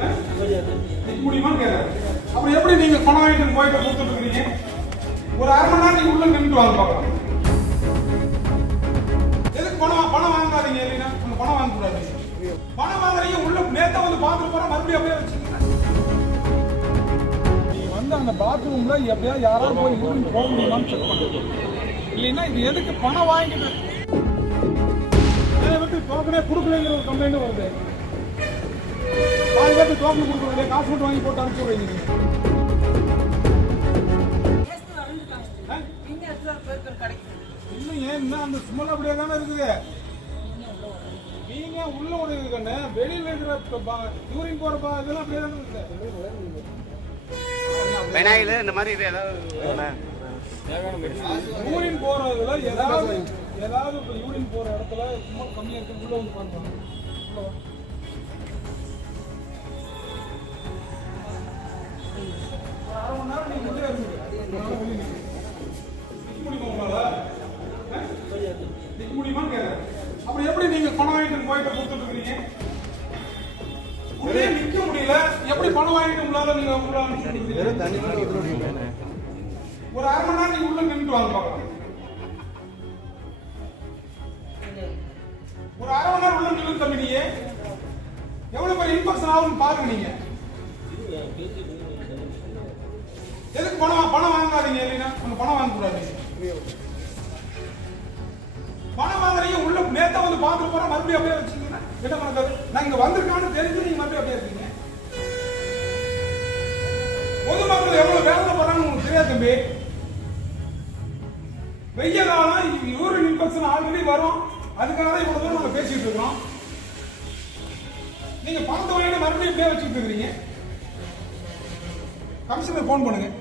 நிக்க முடியுமான்னு கேட்கறேன். அப்புறம் எப்படி நீங்க பணம் வாங்கிட்டு போயிட்டு கொடுத்துட்டு இருக்கீங்க? ஒரு அரை மணி நேரம் நீங்க உள்ள நின்று வாங்க பார்க்கலாம். எதுக்கு பணம் வாங்காதீங்க இல்லைன்னா அந்த பணம் வாங்க கூடாது. பணம் வாங்குறீங்க உள்ள நேத்த வந்து பாத்ரூம் போற மறுபடியும் அப்படியே வச்சுக்கோங்க. நீ வந்து அந்த பாத்ரூம்ல எப்படியா யாராவது போய் யூரின் போக முடியுமான்னு செக் பண்ணுங்க. இல்லைன்னா இது எதுக்கு பணம் வாங்கிட்டு டோக்கனே கொடுக்கலங்கிற ஒரு கம்ப்ளைண்ட் வருது. பாதி பேருக்கு டோக்கன் கொடுக்குறீங்க, காசு மட்டும் வாங்கி போட்டு அனுப்பிச்சுடுறீங்க. இன்னும் ஏன் அந்த சும்மல் அப்படியே தானே இருக்குது. நீங்க உள்ள ஒரு இருக்குன்னு வெளியில இருக்கிற யூரின் போற இதெல்லாம் அப்படியே தானே இருக்குது. இந்த மாதிரி யூரின் போறதுல ஏதாவது யூரின் போற இடத்துல சும்மா கம்மியா இருக்கு உள்ள வந்து பாருங்க. அரை மணி நேரம் நீங்க உள்ளே இருக்கு நிக்க முடியுமான்னு கேட்கறேன். அப்புறம் எப்படி நீங்க பணம் வாங்கிட்டு போயிட்டு கொடுத்துட்டு இருக்கீங்க? உள்ளே நிக்க முடியல, எப்படி பணம் வாங்கிட்டு உங்களால நீங்க ஒரு அரை மணி நேரம் நீங்க உள்ள நின்று வாங்க பார்க்கலாம். ஒரு அரை மணி நேரம் உள்ள நின்று தம்பி நீங்க எவ்வளவு பேர் இன்ஃபெக்ஷன் ஆகும்னு பாருங்க. நீங்க எதுக்கு பணம் வாங்காதீங்க இல்லைன்னா அந்த பணம் வாங்க கூடாது. பணம் வாங்குறீங்க உள்ள நேத்த வந்து பாத்ரூம் போற மறுபடியும் அப்படியே வச்சுக்கீங்கன்னா என்ன பண்ணாது? நான் இங்க வந்திருக்கான்னு தெரிஞ்சு நீங்க மறுபடியும் அப்படியே இருக்கீங்க. பொதுமக்கள் எவ்வளவு வேதனை போறாங்கன்னு உங்களுக்கு தெரியாது தம்பி. வெய்ய காலம் யூரின் இன்ஃபெக்ஷன் ஆல்ரெடி வரும். அதுக்காக தான் இவ்வளவு தூரம் நாங்க பேசிட்டு இருக்கோம். நீங்க பணத்தை வாங்கிட்டு மறுபடியும் இப்படியே வச்சுட்டு இருக்கீங்க. கமிஷனர் போன் பண்ணுங்க.